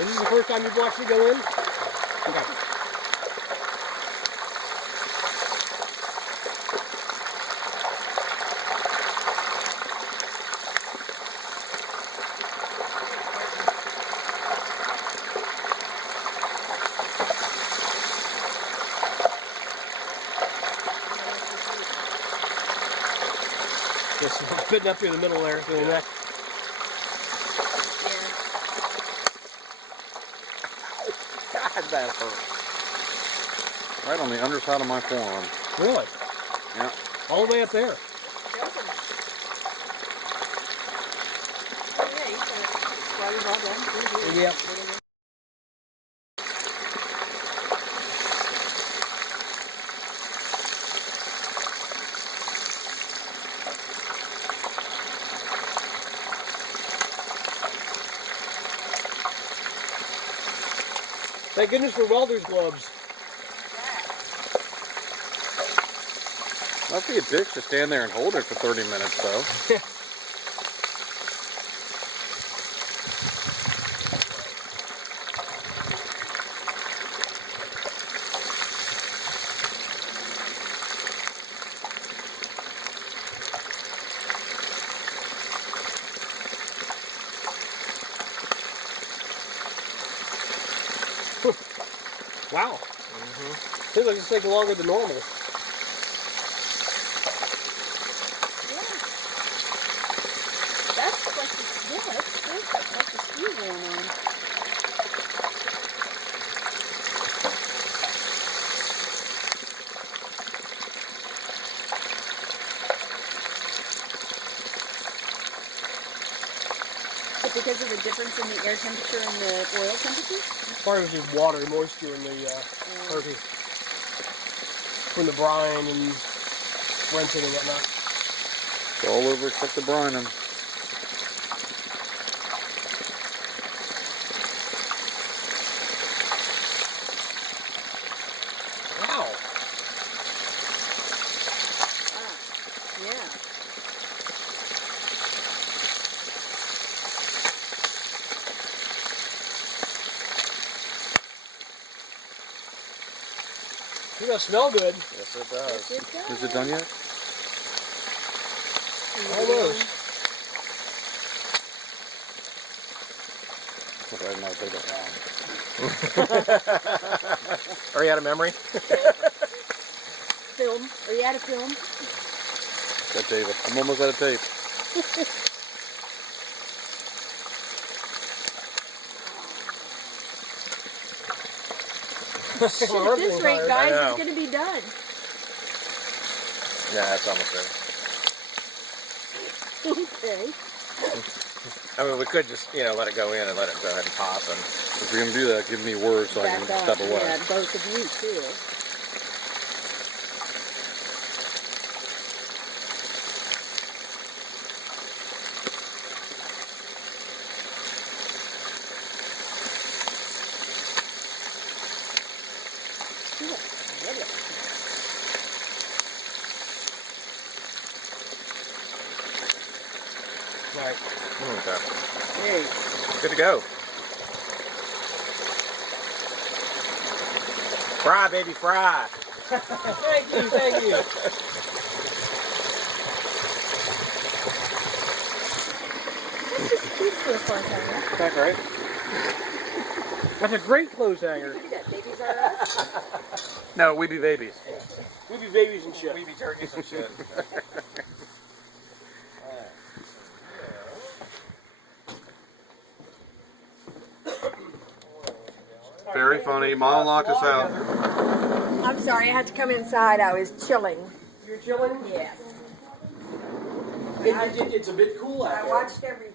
Is this the first time you've watched it go in? Okay. Just fitting up through the middle there, through the neck. God, that hurt. Right on the underside of my forearm. Really? Yeah. All the way up there. Yep. Thank goodness for welder's gloves. Must be a bitch to stand there and hold it for 30 minutes, though. Wow. Seems like it's taking longer than normal. That's like the skew going on. But because of the difference in the air temperature and the oil temperature? Part of it is just water moisture in the turkey. From the brine and rinsing and whatnot. It's all over except the brining. Wow. Yeah. It's gonna smell good. Yes, it does. Yes, it does. Is it done yet? Almost. Look, I might take it down. Are you out of memory? Film. Are you out of film? Got David. I'm almost out of tape. At this rate, guys, know. it's going to be done. Yeah, it's almost ready. Okay. I mean, we could just, let it go in and let it go ahead and pop. And If you're going to do that, give me words so I can Back step up. away. Yeah, both of you, too. Right. okay. Hey. Good to go. Fry, baby, fry. Thank you, thank you. Is that right? That's a great clothes hanger. Babies are us. No, we be babies. We be babies and shit. We be turkeys and shit. Very funny. Mom locked us out. I'm sorry, I had to come inside. I was chilling. You're chilling? Yes. It's a bit cool out I there. watched every